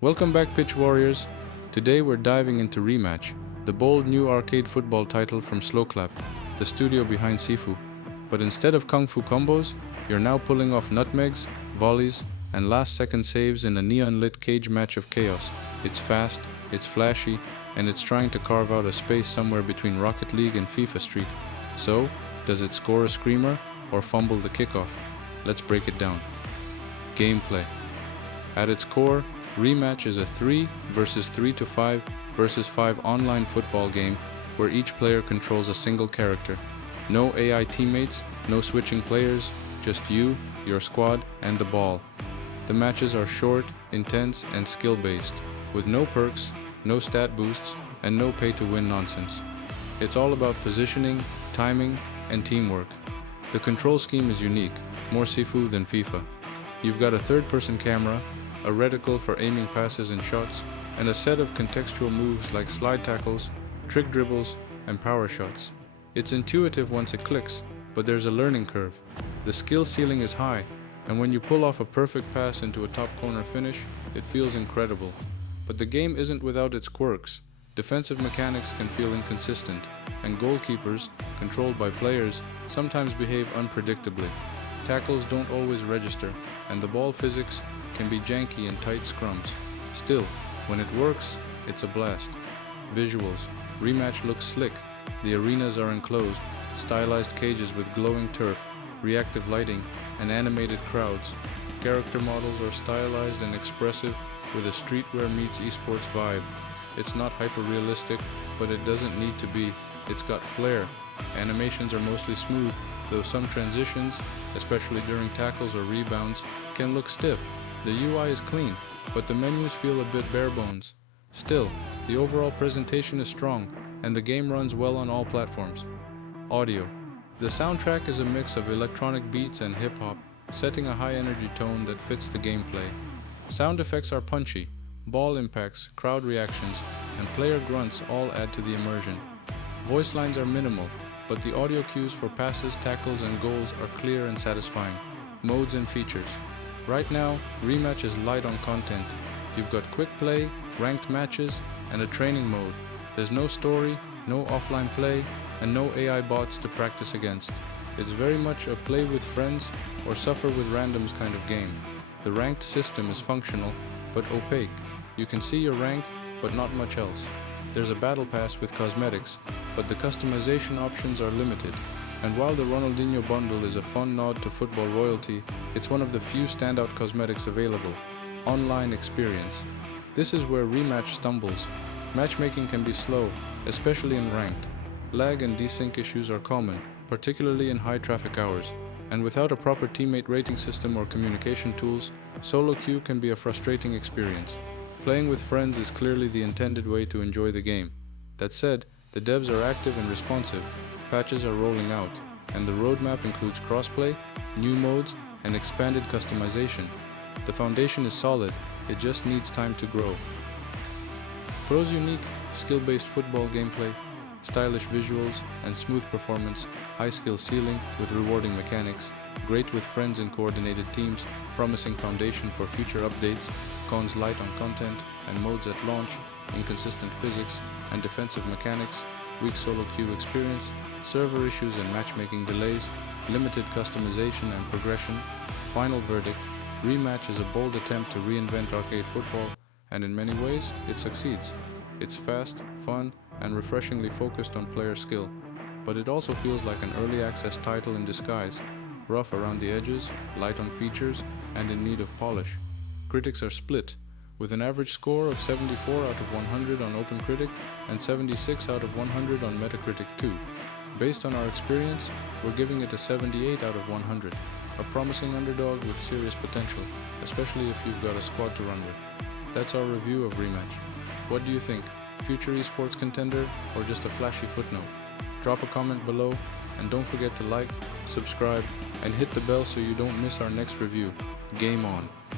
Welcome back, Pitch Warriors. Today we're diving into REMATCH, the bold new arcade football title from Slowclap, the studio behind Sifu. But instead of kung fu combos, you're now pulling off nutmegs, volleys, and last-second saves in a neon-lit cage match of chaos. It's fast, it's flashy, and it's trying to carve out a space somewhere between Rocket League and FIFA Street. So, does it score a screamer or fumble the kickoff? Let's break it down. Gameplay. At its core, REMATCH is a 3 versus 3 to 5 versus 5 online football game where each player controls a single character. No AI teammates, no switching players, just you, your squad, and the ball. The matches are short, intense, and skill-based, with no perks, no stat boosts, and no pay-to-win nonsense. It's all about positioning, timing, and teamwork. The control scheme is unique, more Sifu than FIFA. You've got a third-person camera, a reticle for aiming passes and shots, and a set of contextual moves like slide tackles, trick dribbles, and power shots. It's intuitive once it clicks, but there's a learning curve. The skill ceiling is high, and when you pull off a perfect pass into a top corner finish, it feels incredible. But the game isn't without its quirks. Defensive mechanics can feel inconsistent, and goalkeepers, controlled by players, sometimes behave unpredictably. Tackles don't always register, and the ball physics can be janky in tight scrums. Still, when it works, it's a blast. Visuals. REMATCH looks slick. The arenas are enclosed, stylized cages with glowing turf, reactive lighting, and animated crowds. Character models are stylized and expressive with a streetwear meets esports vibe. It's not hyper-realistic, but it doesn't need to be. It's got flair. Animations are mostly smooth, though some transitions, especially during tackles or rebounds, can look stiff. The UI is clean, but the menus feel a bit bare bones. Still, the overall presentation is strong, and the game runs well on all platforms. Audio. The soundtrack is a mix of electronic beats and hip-hop, setting a high-energy tone that fits the gameplay. Sound effects are punchy. Ball impacts, crowd reactions, and player grunts all add to the immersion. Voice lines are minimal, but the audio cues for passes, tackles, and goals are clear and satisfying. Modes and features. Right now, REMATCH is light on content. You've got quick play, ranked matches, and a training mode. There's no story, no offline play, and no AI bots to practice against. It's very much a play with friends or suffer with randoms kind of game. The ranked system is functional, but opaque. You can see your rank, but not much else. There's a battle pass with cosmetics, but the customization options are limited. And while the Ronaldinho bundle is a fun nod to football royalty, it's one of the few standout cosmetics available. Online experience. This is where REMATCH stumbles. Matchmaking can be slow, especially in ranked. Lag and desync issues are common, particularly in high traffic hours. And without a proper teammate rating system or communication tools, solo queue can be a frustrating experience. Playing with friends is clearly the intended way to enjoy the game. That said, the devs are active and responsive, patches are rolling out, and the roadmap includes crossplay, new modes, and expanded customization. The foundation is solid, it just needs time to grow. Pros: unique, skill-based football gameplay, stylish visuals, and smooth performance, high skill ceiling with rewarding mechanics, great with friends in coordinated teams, promising foundation for future updates. Cons: light on content and modes at launch, inconsistent physics and defensive mechanics, weak solo queue experience, server issues and matchmaking delays, limited customization and progression. Final verdict: REMATCH is a bold attempt to reinvent arcade football, and in many ways, it succeeds. It's fast, fun, and refreshingly focused on player skill, but it also feels like an early access title in disguise, rough around the edges, light on features, and in need of polish. Critics are split, with an average score of 74 out of 100 on OpenCritic and 76 out of 100 on Metacritic too. Based on our experience, we're giving it a 78 out of 100, a promising underdog with serious potential, especially if you've got a squad to run with. That's our review of REMATCH. What do you think? Future esports contender or just a flashy footnote? Drop a comment below, and don't forget to like, subscribe, and hit the bell so you don't miss our next review. Game on!